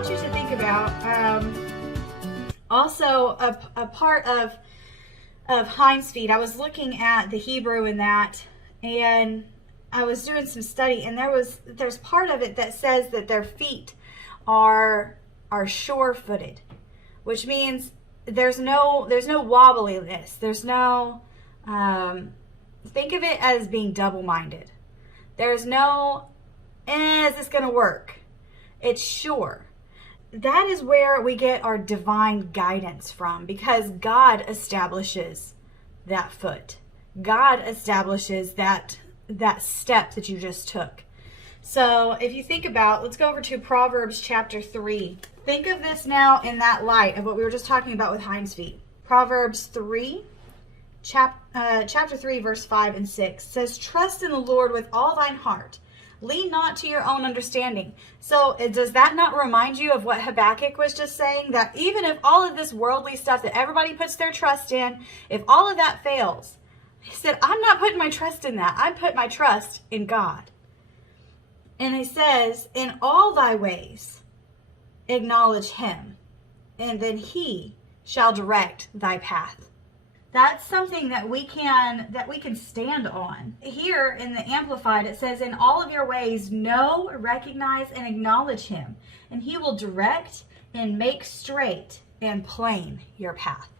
want you to think about also a part of hinds feet. I was looking at the Hebrew in that, and I was doing some study, and there's part of it that says that their feet are sure-footed, which means there's no wobbliness. There's no think of it as being double-minded. There's no is this going to work? It's sure. That is where we get our divine guidance from, because God establishes that foot. God establishes that step that you just took. So if you think about, let's go over to Proverbs chapter 3. Think of this now in that light of what we were just talking about with hinds feet. Proverbs 3, chapter 3, verse 5 and 6 says, "Trust in the Lord with all thine heart. Lean not to your own understanding." So does that not remind you of what Habakkuk was just saying? That even if all of this worldly stuff that everybody puts their trust in, if all of that fails, he said, I'm not putting my trust in that. I put my trust in God. And he says, in all thy ways, acknowledge him, and then he shall direct thy path. That's something that we can stand on. Here in the Amplified, it says, in all of your ways, know, recognize, and acknowledge him, and he will direct and make straight and plain your path.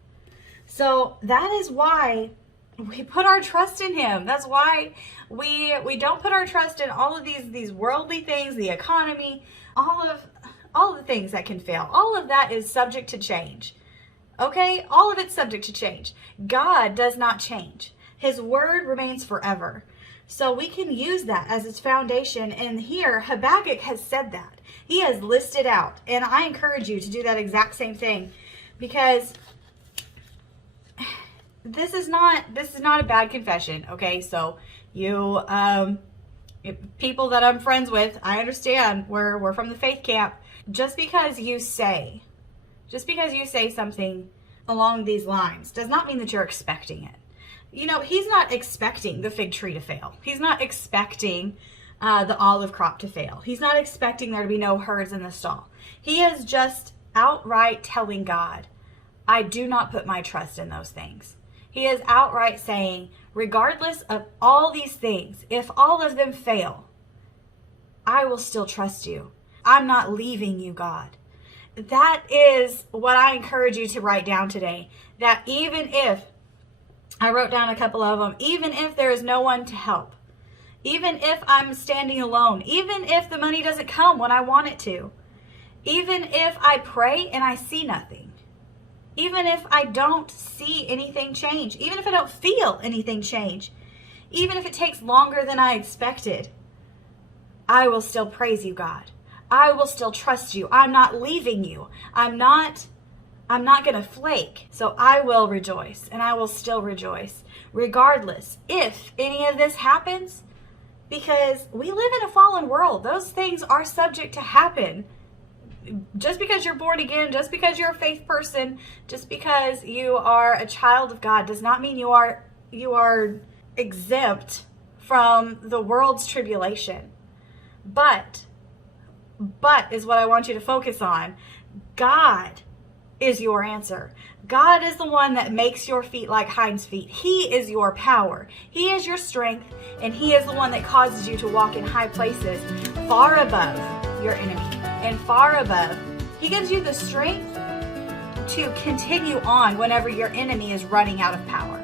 So that is why we put our trust in him. That's why we don't put our trust in all of these worldly things, the economy, all of the things that can fail. All of that is subject to change. Okay? All of it's subject to change. God does not change. His word remains forever. So we can use that as its foundation. And here, Habakkuk has said that. He has listed out. And I encourage you to do that exact same thing, because this is not a bad confession. Okay? So you, people that I'm friends with, I understand we're from the faith camp. Just because you say something along these lines does not mean that you're expecting it. You know, he's not expecting the fig tree to fail. He's not expecting the olive crop to fail. He's not expecting there to be no herds in the stall. He is just outright telling God, I do not put my trust in those things. He is outright saying, regardless of all these things, if all of them fail, I will still trust you. I'm not leaving you, God. That is what I encourage you to write down today. That even if, I wrote down a couple of them, even if there is no one to help, even if I'm standing alone, even if the money doesn't come when I want it to, even if I pray and I see nothing, even if I don't see anything change, even if I don't feel anything change, even if it takes longer than I expected, I will still praise you, God. I will still trust you. I'm not leaving you. I'm not going to flake. So I will rejoice, and I will still rejoice regardless if any of this happens, because we live in a fallen world. Those things are subject to happen. Just because you're born again, just because you're a faith person, just because you are a child of God does not mean you are exempt from the world's tribulation. But is what I want you to focus on. God is your answer. God is the one that makes your feet like hinds feet. He is your power. He is your strength, and he is the one that causes you to walk in high places far above your enemy and far above. He gives you the strength to continue on whenever your enemy is running out of power.